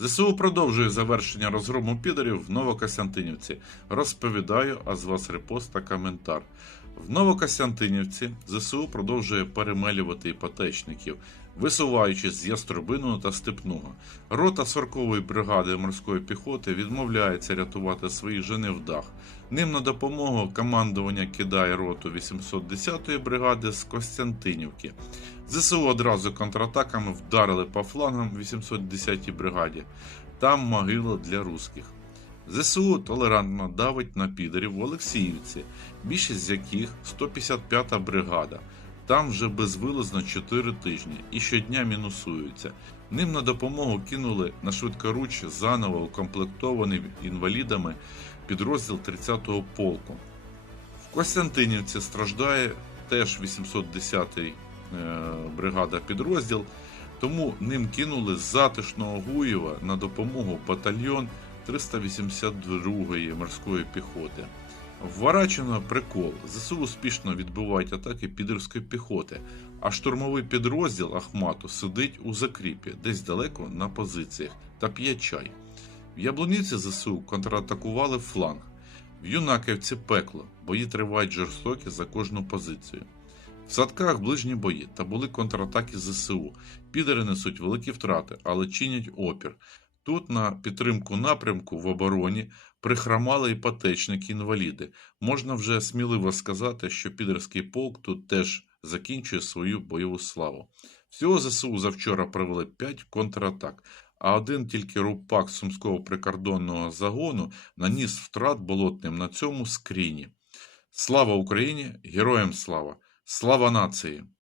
ЗСУ продовжує завершення розгрому підарів в Новокостянтинівці. Розповідаю, а з вас репост та коментар. В Новокостянтинівці ЗСУ продовжує перемелювати іпотечників, висуваючись з Яструбиного та Степного. Рота 40-ї бригади морської піхоти відмовляється рятувати своїх жени в дах. Ним на допомогу командування кидає роту 810-ї бригади з Костянтинівки. ЗСУ одразу контратаками вдарили по флангам 810-й бригаді. Там могила для русських. ЗСУ толерантно давить на підарів в Олексіївці, більшість з яких 155-та бригада. Там вже безвилазно 4 тижні і щодня мінусуються. Ним на допомогу кинули на швидкоруч заново укомплектований інвалідами підрозділ 30-го полку. В Костянтинівці страждає теж 810-й е, бригада підрозділ, тому ним кинули з затишного Гуєва на допомогу батальйон 382-ї морської піхоти. Вворачено прикол. ЗСУ успішно відбивають атаки підерської піхоти, а штурмовий підрозділ Ахмату сидить у закріпі, десь далеко на позиціях, та п'є чай. В Яблуниці ЗСУ контратакували фланг. В Юнаківці пекло, бої тривають жорстокі за кожну позицію. В садках ближні бої та були контратаки ЗСУ. Підери несуть великі втрати, але чинять опір. Тут на підтримку напрямку в обороні прихромали іпотечники інваліди. Можна вже сміливо сказати, що підерський полк тут теж закінчує свою бойову славу. Всього ЗСУ завчора провели 5 контратак, а один тільки рупак сумського прикордонного загону наніс втрат болотним на цьому скріні. Слава Україні! Героям слава! Слава нації!